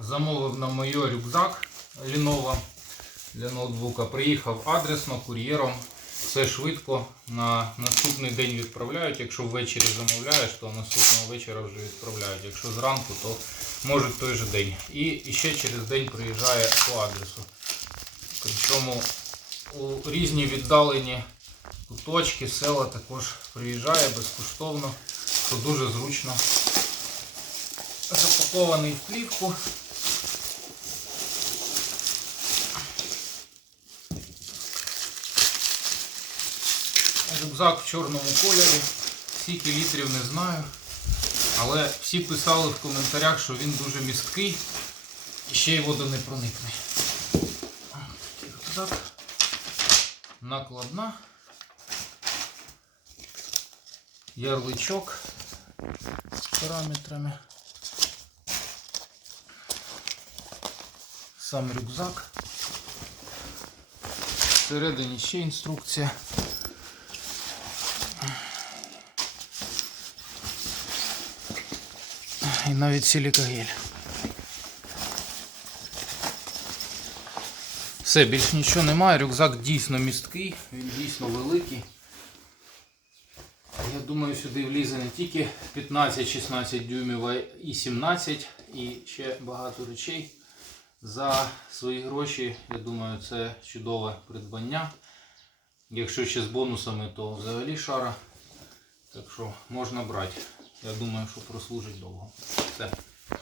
Замовив на моє рюкзак Lenovo для ноутбука. Приїхав адресно, кур'єром. Все швидко. На наступний день відправляють. Якщо ввечері замовляєш, то наступного вечора вже відправляють. Якщо зранку, то може той же день. І ще через день приїжджає по адресу. Причому у різні віддалені куточки, села також приїжджає безкоштовно, що дуже зручно. Запакований в плівку. Рюкзак в чорному кольорі. Скільки літрів не знаю. Але всі писали в коментарях, що він дуже місткий і ще й водонепроникний. Такий рюкзак. Накладна. Ярличок з параметрами. Сам рюкзак. Всередині ще інструкція. І навіть силікагель. Все, більш нічого немає. Рюкзак дійсно місткий, він дійсно великий. Я думаю, сюди влізе не тільки 15-16 дюймів, а і 17, і ще багато речей. За свої гроші, я думаю, це чудове придбання. Якщо ще з бонусами, то взагалі шара. Так що можна брати. Я думаю, що прослужить довго. Все.